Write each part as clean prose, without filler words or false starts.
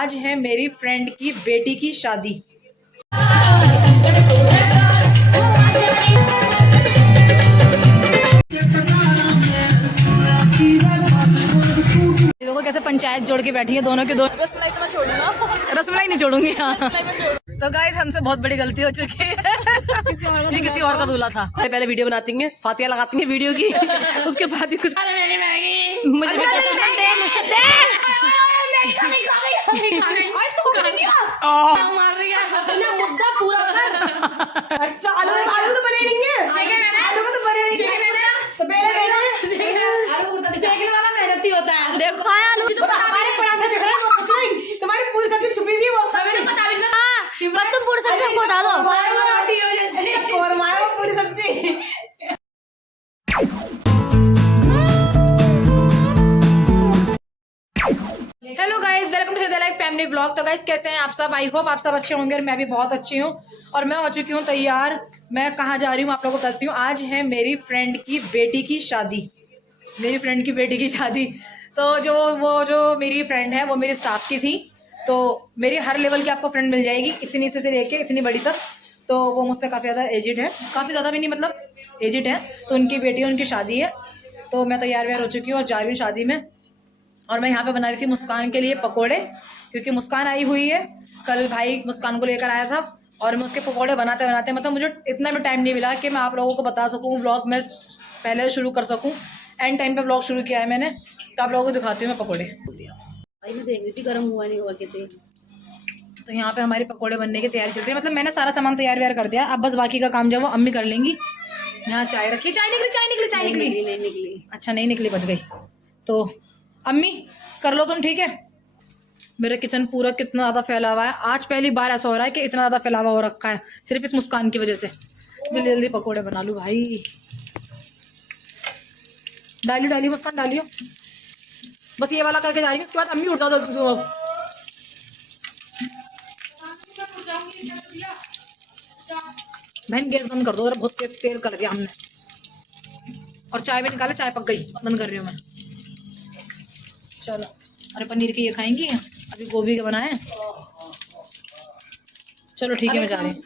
आज है मेरी फ्रेंड की बेटी की शादी। देखो कैसे पंचायत जोड़ के बैठी है दोनों के दोनों। रसमलाई तो मैं छोड़ूंगा, रसमलाई नहीं छोड़ूंगी। हाँ तो गाइस हमसे बहुत बड़ी गलती हो चुकी है। ये किसी और का दूल्हा था। पहले वीडियो बनाती हैं, फातिया लगाती हैं वीडियो की, उसके बाद ही कुछ मुद्दा पूरा कर। अच्छा आलू तो बने नहीं है, आलू तो बने नहीं तो सेकंड वाला मेहनती होता है। देखो आलू हमारे पराठे दिख रहे हैं, कुछ नहीं, तुम्हारी पूरी सब्जी छुपी हुई वो बस तुम पूरी सब्जी हमको बता दो। पूरी सब्जी। Hello guys, welcome to life family blog. तो गाइज कैसे हैं आप सब? आई होप आप सब अच्छे होंगे और मैं भी बहुत अच्छी हूँ। और मैं हो चुकी हूँ तैयार। मैं कहाँ जा रही हूँ आप लोगों को बताती हूँ। आज है मेरी फ्रेंड की बेटी की शादी। मेरी फ्रेंड की बेटी की शादी। तो जो मेरी फ्रेंड है वो मेरी स्टाफ की थी। तो मेरी हर लेवल की आपको फ्रेंड मिल जाएगी, इतनी से लेके इतनी बड़ी तक। तो वो मुझसे काफ़ी ज़्यादा एजिड है, काफ़ी ज़्यादा भी नहीं मतलब एजिड है। तो उनकी बेटी है, उनकी शादी है। तो मैं तैयार व्यार हो चुकी हूँ और जा रही हूँ शादी में। और मैं यहाँ पे बना रही थी मुस्कान के लिए पकोड़े, क्योंकि मुस्कान आई हुई है। कल भाई मुस्कान को लेकर आया था और मैं उसके पकोड़े बनाते बनाते मतलब मुझे इतना भी टाइम नहीं मिला कि मैं आप लोगों को बता सकूँ, व्लॉग में पहले शुरू कर सकूँ। एंड टाइम पे व्लॉग शुरू किया है मैंने, तो आप लोगों को दिखाती हूँ मैं पकोड़े। भाई मैं देख रही थी गर्म हुआ नहीं हुआ कितने। तो यहाँ पे हमारे पकोड़े बनने की तैयारी चल रही है। मतलब मैंने सारा सामान तैयार व्यार कर दिया, अब बस बाकी का काम जो है वो अम्मी कर लेंगी। यहाँ चाय रखी, चाय निकली नहीं निकली। अच्छा नहीं निकली, बच गई। तो अम्मी कर लो तुम, ठीक है। मेरा किचन पूरा कितना ज़्यादा फैला हुआ है। आज पहली बार ऐसा हो रहा है कि इतना ज़्यादा फैलावा हो रखा है सिर्फ इस मुस्कान की वजह से। जल्दी जल्दी पकोड़े बना लूँ भाई। डालियो मुस्कान डालियो। बस ये वाला करके जा रही हूँ, उसके बाद अम्मी उठ जाओ जल्दी। बहन गैस बंद कर दो जरा, बहुत तेल कर दिया हमने। और चाय भी निकाले, चाय पक गई, बंद कर रही हूँ मैं। चलो, अरे पनीर के ये खाएंगी, अभी गोभी के बनाए। चलो ठीक है, मैं जा रही हूँ।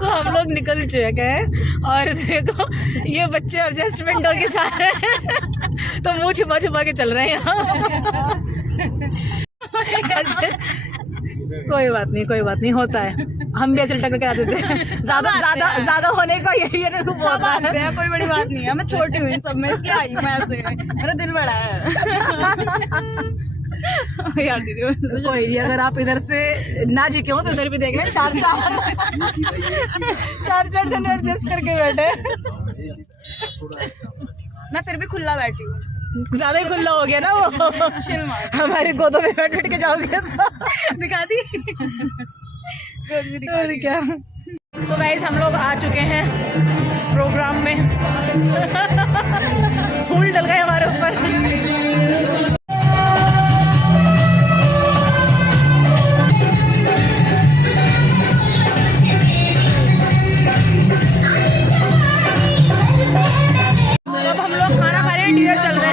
तो हम लोग निकल चुके हैं और देखो ये बच्चे एडजस्टमेंट होके जा रहे हैं। तो मुंह छुपा छुपा के चल रहे हैं यहाँ। कोई बात नहीं, होता है। हम भी ऐसे टक्कर के आते थे। ज्यादा होने का यही है ना, कोई बड़ी बात नहीं है। मैं छोटी हुई सब में, इसलिए आई मैं ऐसे। मेरा दिल बड़ा है। यार दीदी कोई नहीं, अगर आप इधर से ना झुके हो तो इधर भी देख लें। चार जन एडजस्ट करके बैठे। मैं फिर भी खुला बैठी हूँ। ज्यादा ही खुला हो गया ना वो। हमारे गोदों में बैठ के जाओगे तो दिखा दी। और क्या। सो गाइस हम लोग आ चुके हैं प्रोग्राम में। फूल डल गए हमारे ऊपर। अब हम लोग खाना खा रहे हैं, डिनर चल रहे हैं।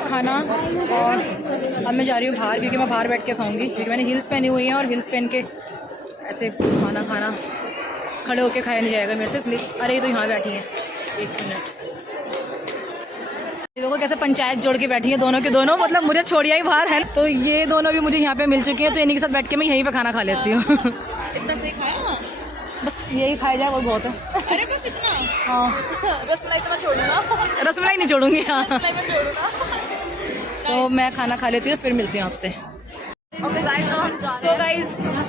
खाना और अब मैं जा रही हूँ बाहर, क्योंकि मैं बाहर बैठ के खाऊंगी, क्योंकि मैंने हील्स पहनी हुई हैं और हील्स पहन के ऐसे खाना खड़े होके खाया नहीं जाएगा मेरे से, इसलिए। अरे ये तो यहाँ बैठी हैं, एक मिनट। देखो कैसे पंचायत जोड़ के बैठी है दोनों के दोनों, मतलब मुझे छोड़िया ही बाहर है। तो ये दोनों भी मुझे यहाँ पे मिल चुकी हैं, तो इन्हीं के साथ बैठ के मैं यहीं पे खाना खा लेती हूँ। इतना सही खाया, बस यही खाया जाए वो बहुत है। अरे बस इतना। हाँ रसमलाई तो मैं छोड़ूंगा, रसमलाई नहीं छोड़ूंगी। हाँ रसमलाई मैं छोड़ूंगा। तो मैं खाना खा लेती हूँ, फिर मिलती हूँ आपसे। ओके गाइस, तो गाइस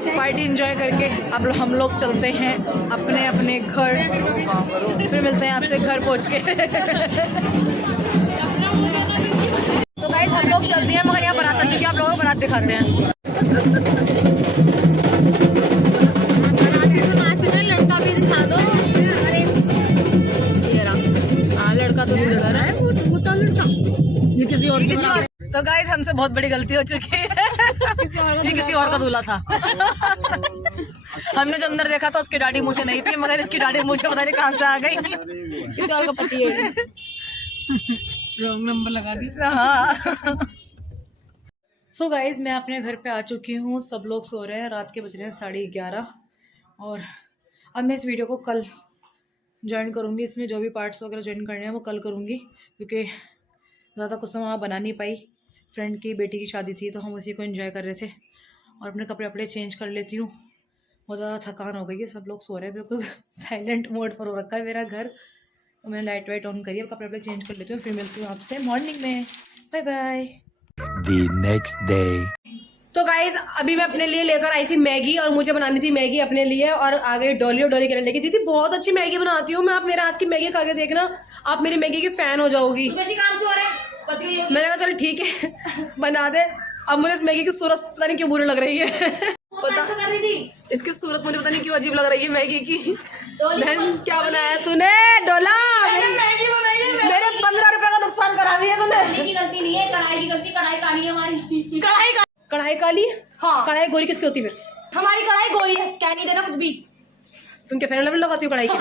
पार्टी एंजॉय करके अब हम लोग चलते हैं अपने अपने घर, फिर मिलते हैं आपसे घर पहुँच के। तो गाइस हम लोग चलते हैं, मगर यहाँ बारात आ चुकी है, आप लोगों को बारात दिखाते हैं। लड़का भी दिखा दो। लड़का तो सुंदर है, वो तो लड़का ये किसी और की। तो गाइस हमसे बहुत बड़ी गलती हो चुकी है, ये किसी और का दूल्हा था। हमने जो अंदर देखा था उसकी दाढ़ी मूछें नहीं थी, मगर इसकी दाढ़ी मूछें पता नहीं कहाँ से आ गई। किसी और का पति है। रॉन्ग नंबर लगा दी। हाँ। सो गाइज मैं अपने घर पे आ चुकी हूँ, सब लोग सो रहे हैं, रात के बज रहे हैं 11:30। और अब मैं इस वीडियो को कल ज्वाइन करूँगी, इसमें जो भी पार्ट्स वगैरह ज्वाइन करने हैं वो कल करूँगी, क्योंकि ज़्यादा कुछ तो वहाँ बना नहीं पाई। फ्रेंड की बेटी की शादी थी तो हम उसी को एंजॉय कर रहे थे, और अपने कपड़े वपड़े चेंज कर लेती हूँ। बहुत ज़्यादा थकान हो गई है, सब लोग सो रहे हैं, बिल्कुल साइलेंट मोड पर हो रखा है मेरा घर। तो मैंने लाइट वाइट ऑन करी है, कपड़े वपड़े चेंज कर लेती हूँ, फिर मिलती हूँ आपसे मॉर्निंग में। Bye bye. The next day. तो गाइज अभी मैं अपने लिए लेकर आई थी मैगी, और मुझे बनानी थी मैगी अपने लिए, और आगे डॉली और डॉली कहने लगी दीदी बहुत अच्छी मैगी बनाती हूँ मैं, आप मेरे हाथ की मैगी खा के देखना, आप मेरी मैगी की फैन हो जाओगी। मैंने कहा चल ठीक है बना दे। अब मुझे इस मैगी की सूरत पता नहीं क्यों बुरी लग रही है। पता इसकी सूरत मुझे पता नहीं क्यों अजीब लग रही है मैगी की। बहन क्या बनाया तूने डोला? मैगी बनाई है, मेरे 15 रुपए का नुकसान करा दिया तूने। की गलती नहीं है, कढ़ाई की गलती, कढ़ाई काली है हमारी। कढ़ाई काली? हाँ। कढ़ाई गोरी किसकी होती है फिर? हमारी कढ़ाई गोरी है, क्या नहीं देना कुछ भी। तुम क्या फेयर लवली लगाती हो कढ़ाई की?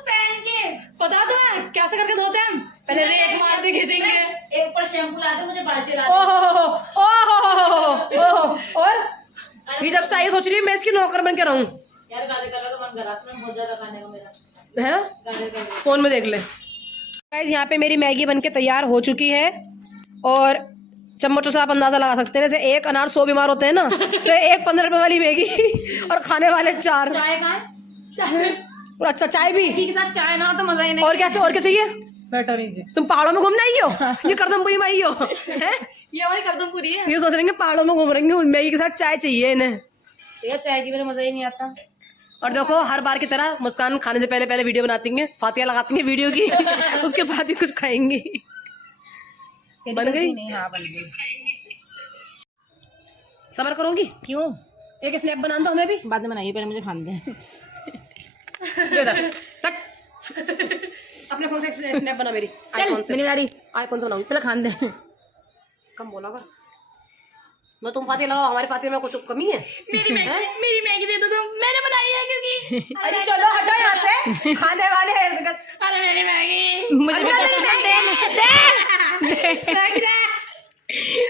पहन के पता तो है कैसे करके धोते हैं, पहले रेत मारते घिसेंगे, एक ऊपर शैम्पू ला दो, मुझे बाल्टी ला दो। और ये जब से आई सोच रही है मैं इसकी नौकर बन के रहूं। यार गाजर का तो मन करा, इसमें बहुत ज्यादा खाने का मेरा है, गाजर का। फोन में देख ले। गाइस यहाँ पे मेरी मैगी बनके तैयार हो चुकी है, और चम्मचों से आप अंदाजा लगा सकते हैं, जैसे एक अनार 100 बीमार होते हैं ना, तो एक 15 रुपए वाली मैगी और खाने वाले 4। चाय खाए, चाय अच्छा चाय भी के साथ चाय ना हो तो मजा ही नहीं। और क्या चाहिए? बैठो नीचे। तुम पहाड़ों में घूमने आई हो, ये करदमपुरी में आई हो हैं? ये हमारी करदमपुरी है। ये सोच रहे हैं पहाड़ों में घूम रही हूँ, मैगी के साथ चाय चाहिए इन्हें। ये चाय की मेरा मजा ही नहीं आता। और देखो हर बार की तरह मुस्कान खाने से पहले वीडियो बनाती है, फातिया लगाती है वीडियो की, उसके बाद ही कुछ खाएंगी। बन गई? नहीं, हाँ बन गई। सबर करोगी? क्यों? एक स्नैप बना दो हमें भी। बाद में बनाइए, पहले मुझे खाने दें। अपने फोन से स्नैप बना मेरी चल आईफोन से। मेरी आईफोन से बनाऊंगी, पहले खाने दे। कम बोला कर, मैं तुम फातिया लगाओ, हमारे फातिया में कुछ कमी है? मेरी मैगी दे दो तुम, मैंने बनाई है क्योंकि। अरे चलो हटो यहाँ से, खाने वाले हैं। अरे मेरी मैगी मुझे अरे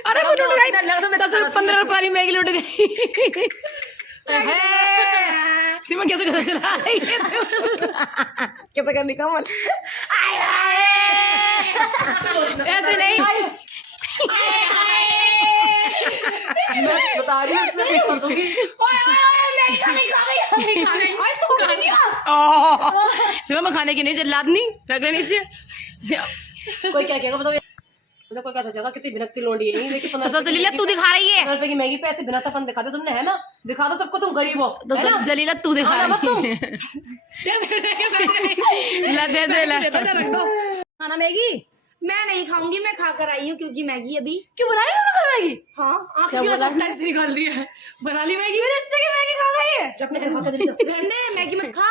अरे 15 रुपए वाली मैगी लुट गई। सीमा कैसे पता चला? कैसे करने का मन? ऐसे नहीं, बता रही हूँ कर दूंगी। सीमा मैं खाने की नहीं, जल्लाद नहीं रख ले नीचे। कोई क्या कहेगा बताओ? मतलब कोई क्या सोचेगा कितनी भिनकती लोंडी है, देखिए 15 जलीला तू दिखा रही है, 15 रुपए की मैगी पे ऐसे बिनातापन दिखा दो तुमने, है ना? दिखा दो सबको तुम गरीब हो, तो है ना? जलीला तू दिखा खाना मत तुम। रही है। ला दे दे ला रख दो खाना। मैगी मैं नहीं खाऊंगी, मैं खा कर आई हूँ, क्योंकि मैगी अभी क्यों बना रही है मैगी? हाँ क्या बोला? निकाल दी है, बना ली मैगी मैंने, इससे की मैगी खा गई है। जब अपने घर खा के दे दो। मैंने मैगी मत खा,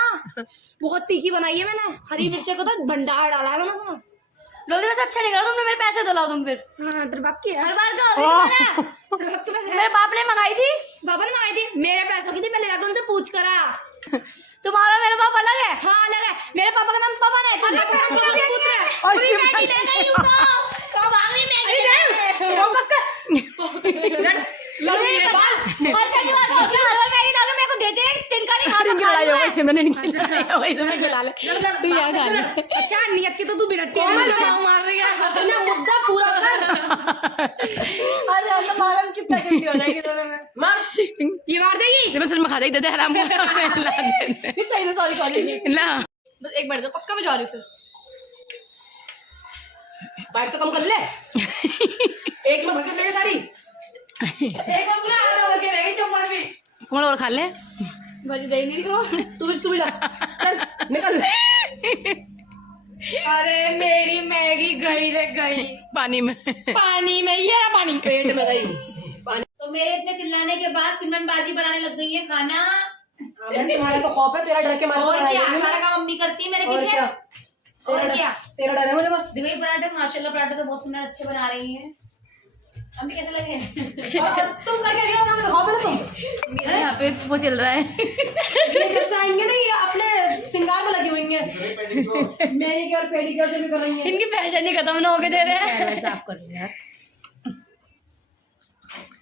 बहुत तीखी बनाई है मैंने, हरी मिर्ची को तो भंडार डाला है मैंने उसमें। लो वैसे अच्छा निकला, तुमने मेरे पैसे तो लाओ तुम फिर। हाँ तेरे बाप की हर बार का तेरे बाप के पैसे मेरे बाप ने मंगाई थी, पापा ने मंगाई थी, मेरे पैसों की थी, पहले जाकर उनसे पूछ कर आया। तुम्हारा मेरा बाप अलग है? हाँ अलग है, मेरे पापा का नाम पवन है, तुम्हारे पापा का नाम पवन है। और मैगी ले गई हूं तो कब आ गई मैगी? फोकस कर। लड़ने बाल और शनिवार को 4 बार मैगी लाके मेरे को देते हैं, तिनका नहीं खा खिलाई होगी सिमरन ने नहीं खिलाई होगी तो मैं खिला ले तू यहाँ खा ले अच्छा नियत की तो तू बिरट्टी मार रही है ना मुद्दा पूरा कर अरे हम तो मारम चिपटा करती हो जाएगी दोनों में मार ये मार देगी सिमरन सच में खा देगी दे हराम को सही में सॉरी सॉरी ना बस एक मिनट दो पक्का मैं जा रही हूँ बाइट तो कम कर ले एक में भर के ले सारी एक में पूरा आधा भर के रहेगी चम्मच भी कौन और खा ले बजी दे नहीं रही तू भी जा चल निकल अरे मेरी मैगी गई रे गई पानी में पानी में ये रहा पानी पेट में गई तो मेरे इतने चिल्लाने के बाद सिमरन बाजी बनाने लग गई है खाना तुम्हारा तो खौफ है तेरा डर के मारे और क्या सारा काम मम्मी करती है मेरे पीछे और क्या तेरा डर है मुझे बस दिवाई पराठे माशाल्लाह पराठे तो बहुत सुंदर अच्छे बना रही हैं अम्मी कैसे लगे और तुम करके लियो अपना दिखाओ पहले तुम मेरे यहाँ पे वो चल रहा है ये जब से आएंगे ना ये अपने श्रृंगार में लगी हुई हैं मैनिक्योर पेडिक्योर जो भी कर रही हैं इनकी परेशानी ही खत्म ना होके दे रहे हैं साफ कर दे यार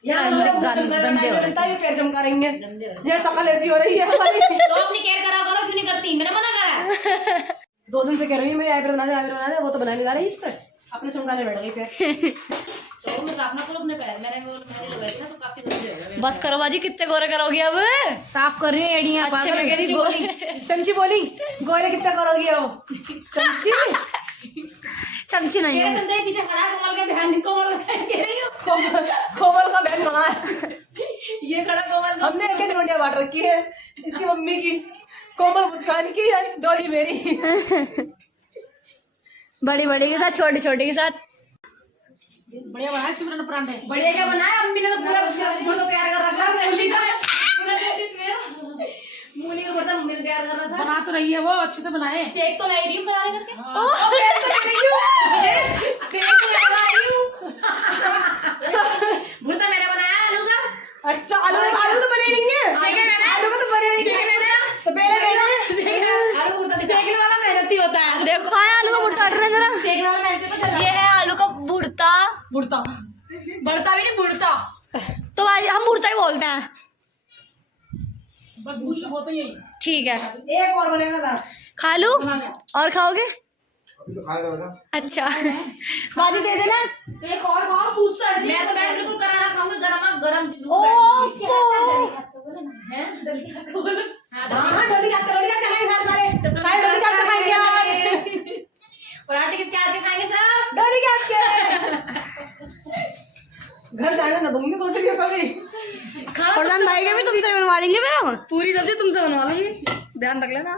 यार पैर चमका रही है ये शक्ल ऐसी हो रही है तो अपनी केयर करा करो क्यों नहीं करती मैंने मना करा 2 दिन से कह रही है मेरी आईब्रो बना दे वो तो बनाने जा रही है इससे अपने चमकाने बैठ गई पैर तो मैं अपना करो अपने पैर मैंने लगाई थी ना तो काफी दूर जाएगा बस करो बाजी कितने गोरे करोगी अब साफ कर रही है एड़ियां अच्छे में कह रही चमची बोली गोरे कितना करोगी वो चमची चमची नहीं मेरा है चमचा पीछे खड़ा है कमल का बहन कोमल का बहन कह रही हूँ कोमल का बहन बना है ये खड़ा कोमल हमने एक रोटियां बांट रखी है इसकी मम्मी की कोमल मुस्कान की यार डोली मेरी बड़ी बड़ी के साथ छोटी छोटी के साथ बढ़िया बनाया सिमरन परांठे बढ़िया क्या बनाया अम्मी ने तो पूरा पूरा तैयार कर रखा है मूली का पूरा मूली का बर्तन मम्मी ने तैयार कर रखा है बना तो रही है वो अच्छे से बनाए सेक तो मैं ही रही हूँ करारे करके तेल तो लगा रही हूँ भुर्ता मैंने बनाया आलू का अच्छा आलू तो बने नहीं है सेके मैंने आलू का तो बने नहीं सेके है मैंने तो पहले आलू भुर्ता सेकने वाला मेहनती होता है देखो आया आलू का भुर्ता हट रहा है जरा सेकने वाला मेहनती तो चला ये है आलू का भुर्ता बुड़ता बढ़ता भी नहीं बुढ़ता तो आज हम भुर्ता ही बोलते हैं बस भूल के होता ही है। ठीक है एक और बनेगा ना खा लूं और खाओगे अभी तो खा रहे हो ना अच्छा बाजी दे देना एक और खाओ पूछता है मैं तो मैं बिल्कुल करारा खाऊंगी गरम गरम हाँ डोली का खाएंगे सारे डोली का खाएंगे आज पराठे किसके हाथ के खाएंगे सब डोली का घर जाने ना दूंगी सोच रही हो कभी प्रधान भाई के भी तुमसे बनवा लेंगे फिर हम पूरी सब्जी तुमसे बनवा लूंगी ध्यान रख लेना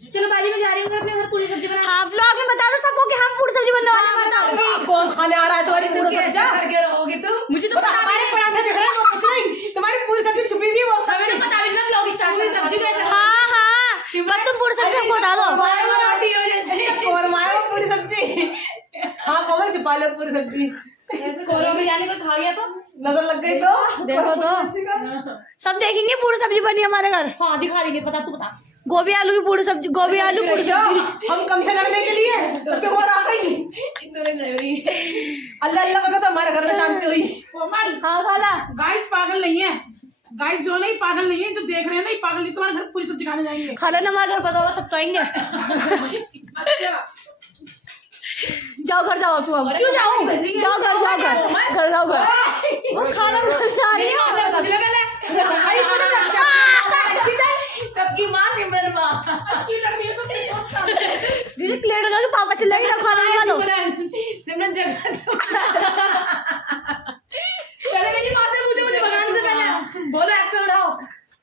चलो बाजी में जा रही हूँ मैं अपने घर पूरी सब्जी बना हाँ व्लॉग में बता दो सबको कि हम पूरी सब्जी बनने वाले हैं कौन खाने आ रहा है तुम्हारी पूरी सब्जी करके रहोगे तुम मुझे तो पता हमारे पराठे दिख रहे हैं वो कुछ नहीं तुम्हारी पूरी सब्जी छुपी हुई है वो हमें तो पता भी नहीं व्लॉग स्टार्ट हुई सब्जी में हाँ हाँ बस तुम पूरी सब्जी हमको बता दो कोरमाए वो पूरी सब्जी हाँ कोमल छुपा लो पूरी सब्जी कोरों में जाने को खा गया तो नजर लग गई तो देखो तो सब देखेंगे पूरी सब्जी बनी हमारे घर हाँ दिखा देंगे पता तू बता गोभी आलू की पूरी सब्जी गोभी आलू पूरी सब्जी हम कम थे लड़ने के लिए तो तुम और आ गई अल्लाह अल्लाह करके तो हमारे घर में शांति हुई कोमल हाँ खाला गाइस पागल नहीं है गाइस जो नहीं पागल नहीं है जो देख रहे हैं ना ये पागल नहीं तुम्हारे घर पूरी सब्जी खाने जाएंगे खाला ना हमारे घर पता होगा तब तो आएंगे अच्छा जाओ घर जाओ तू अब क्यों जाऊँ जाओ घर जाओ घर वो खाना बना रही है सबकी माँ सिमरन माँ दीदी प्लेट लगा के पापा चिल्लाएंगे ना खाना बना दो सिमरन जगह पहले मेरी माँ से पूछो मुझे भगवान से पहले बोलो एक्शन उठाओ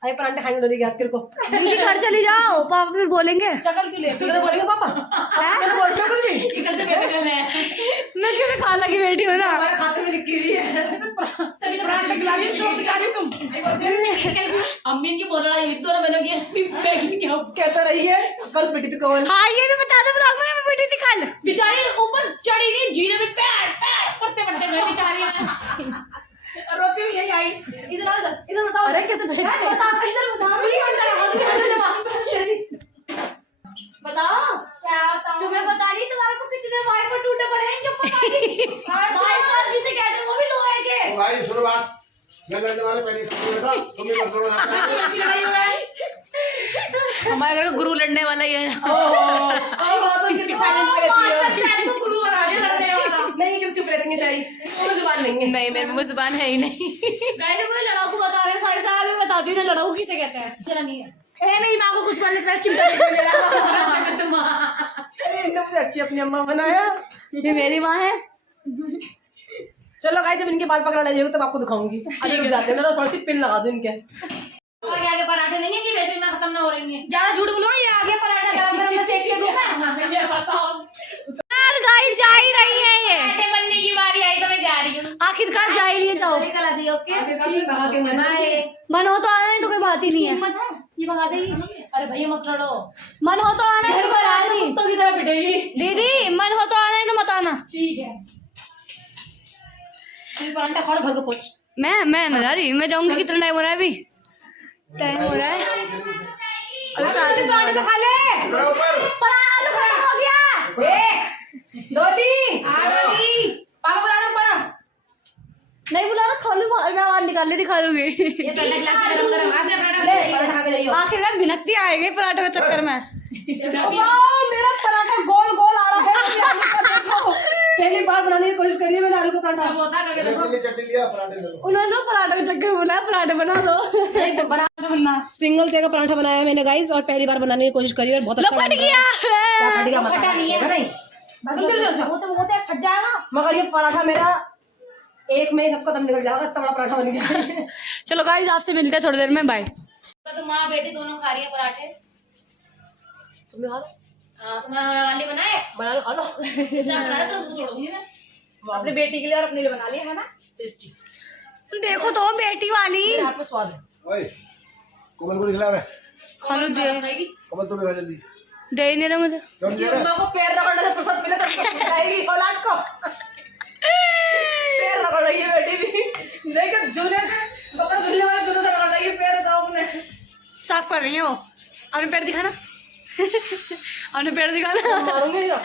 अरे परांठे खाने डोली के हाथ तेरे को दीदी घर चली जाओ पापा फिर बोलेंगे शक्ल क्यों ले तुझे बोलेंगे पापा तेरे बोलते हो कुछ भी इधर से बेटे कर ले मैं क्यों भी खाना की बेटी हूँ ना हमारे खाते में लिखी हुई है तभी तो पराठे खिला रही शोर मचा रही तुम अम्मी की बहुत लड़ाई हुई दोनों बहनों की पैकिंग क्या कहता रही है कल पिटी थी कौन हाँ ये भी बता दो ब्लॉग में मैं बेटी थी कल बेचारी ऊपर चढ़ी गई जीने में पैर पैर पत्ते पत्ते गए बेचारी रोती हुई यही आई इधर बताओ अरे कैसे भेज इधर बताओ बताओ तुम्हें पता नहीं तुम्हारे को कितने वाइपर टूटे पड़े हैं जब पता नहीं वाइपर जिसे कहते हैं वो भी लोहे के ओ भाई सुनो बात मैं लड़ने वाले पहले सुनो बेटा तुम भी मत करो ऐसी लड़ाई हुआ है हमारे घर का गुरु लड़ने वाला ही है। को गुरु बना दिया लड़ने वाला। नहीं कि चुप रहते चाहिए, इसको जुबान नहीं है। नहीं, मेरे मुंह में जुबान है ही नहीं। मैंने मुझे लड़ाकू बता रहे सारे साल में बताती हूँ लड़ाकू किसे कहते हैं। चला नहीं है मेरी माँ को कुछ बोलने से चिमटा देने मुझे अच्छी अपनी अम्मा बनाया। ये मेरी माँ है। चलो गाइस, जब इनके बाल पकड़ा ले जाएगा तब आपको दिखाऊंगी। अभी रुक जाते हैं ना, थोड़ी सी पिन लगा दूं इनके। आगे आगे पराठे नहीं है कि वैसे में खत्म ना हो रही है। ज्यादा झूठ बोलो, ये आगे पराठा गरम गरम में सेक के दूं मैं। यार गाइस जा ही रही है ये। पराठे बनने की बारी आई तो मैं जा रही हूँ। आखिरकार जा ही रही है। जाओ कल आ जाइए। Okay bye. मन हो तो आना, नहीं तो कोई बात ही नहीं है। हिम्मत है ये भगा देगी। अरे भैया मत लड़ो। मन हो तो आना, नहीं तो कोई बात नहीं। तो की तरह पिटेगी। दीदी मन हो तो आना, नहीं तो मत आना। ठीक है। पराठा खा लो, घर को पहुंच। मैं ना जा रही, मैं जाऊंगी। कितना टाइम हो रहा है अभी? टाइम हो रहा है अभी 7:30। पराठे तो खा ले। आलू खत्म हो गया। एक दो तीन पापा बुला रहे परा। नहीं बुला रहा, खा लूँ। मैं आवाज निकाल लेती, खा लूंगी। ये पराठा गिलास गरम गरम आज पराठा ले पराठा खा के जाइयो। आखिर में भिनकती आएगी पराठे के चक्कर में। वाह, मेरा पराठा गोल गोल आ रहा है। अभी आलू का देखो, पहली बार बनाने की कोशिश करिए मैंने आलू का पराठा। होता करके देखो। चटनी लिया, पराठे ले लो। उन्होंने तो पराठे के चक्कर में बोला पराठे बना दो। बना सिंगल टे का पराठा बनाया है मैंने गाइस, और पहली बार बनाने की कोशिश करी और बहुत अच्छा लपट बन रहा है। गया। क्या फटेगा? मत फटा नहीं है। फटेगा नहीं। वो तो फट जाएगा। मगर ये पराठा मेरा एक में ही सबका दम निकल जाएगा। इतना बड़ा पराठा बन गया। चलो गाइस, आपसे मिलते हैं थोड़ी देर में। बाय। तो माँ बेटी दोनों खा रही है पराठे। तुम भी खा लो, हाँ तुम्हारे वाली बनाए। बना के खा लो। बनाया तो उनको छोड़ूंगी मैं। अपनी बेटी के लिए और अपने लिए बना लिया है ना। टेस्टी, देखो तो बेटी वाली। मेरे हाथ में स्वाद है। ओए, कोमल को नहीं खिला रहे? खा लो। दे कोमल तू भी खा जल्दी। दे ही नहीं रहा मुझे। क्यों नहीं दे रहे? माँ को पैर रगड़ने से फुर्सत मिले तब तो खिलाएगी औलाद को। पैर रगड़ रही है बेटी भी। देखो जूने से कपड़े धुलने वाले जूने से रगड़ रही है पैर। गाँव में साफ कर रही है वो। अपने पैर दिखाना। अपने पैर दिखाना। मारूंगी ना।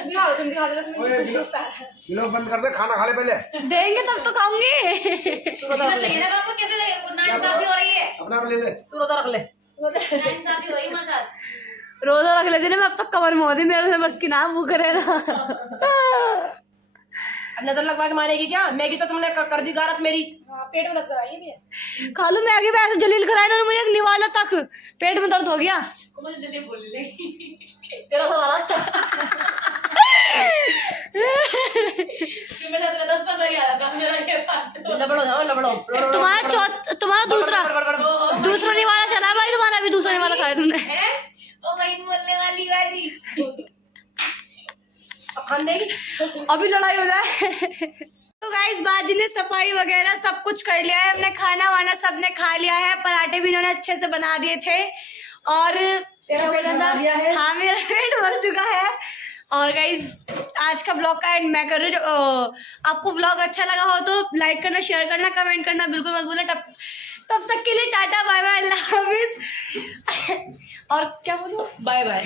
दिखाओ तुम दिखाओ बस ओए, गिलो बंद कर दे, खाना खा ले पहले। देंगे तब तो खाऊंगी। सही है ना पापा कैसे नाइंसाफी हो रही है। अपना में ले ले। तू रोजा रख ले। नाइंसाफी हो रही है हमारे साथ। रोजा रख लेती ना, मैं अब तक कमर में होती। मेरे से बस की नाम भूख रहे ना। नजर लगवा के मारेगी क्या? मैगी तो तुमने कर दी गारत मेरी। हाँ पेट में दर्द कराइए भी। खा लूं मैगी पे ऐसे जलील कराया इन्होंने मुझे, निवाला तक पेट में दर्द हो गया। मुझे जल्दी बोल लेगी। तेरा सवाल मेरा 10 आ जाता मेरा ये बात। लबड़ो जाओ, लबड़ो। तुम्हारा दूसरा निवाला चला है भाई। तुम्हारा भी दूसरा निवाला खाया तुमने। ओ भाई बोलने वाली बाजी। अब खान देगी। अभी लड़ाई हो जाए। तो गाइस बाजी ने सफाई वगैरह सब कुछ कर लिया है। हमने खाना वाना सबने खा लिया है। पराठे भी इन्होंने अच्छे से बना दिए थे। और तेरा पेट भर दिया है। हाँ मेरा पेट भर चुका है। और गाइस आज का ब्लॉग का एंड मैं कर रही हूँ। आपको ब्लॉग अच्छा लगा हो तो लाइक करना, शेयर करना, कमेंट करना बिल्कुल मत भूलना। तब तक के लिए टाटा बाय बाय, अल्लाह हाफिज। और क्या बोलूं? Bye bye.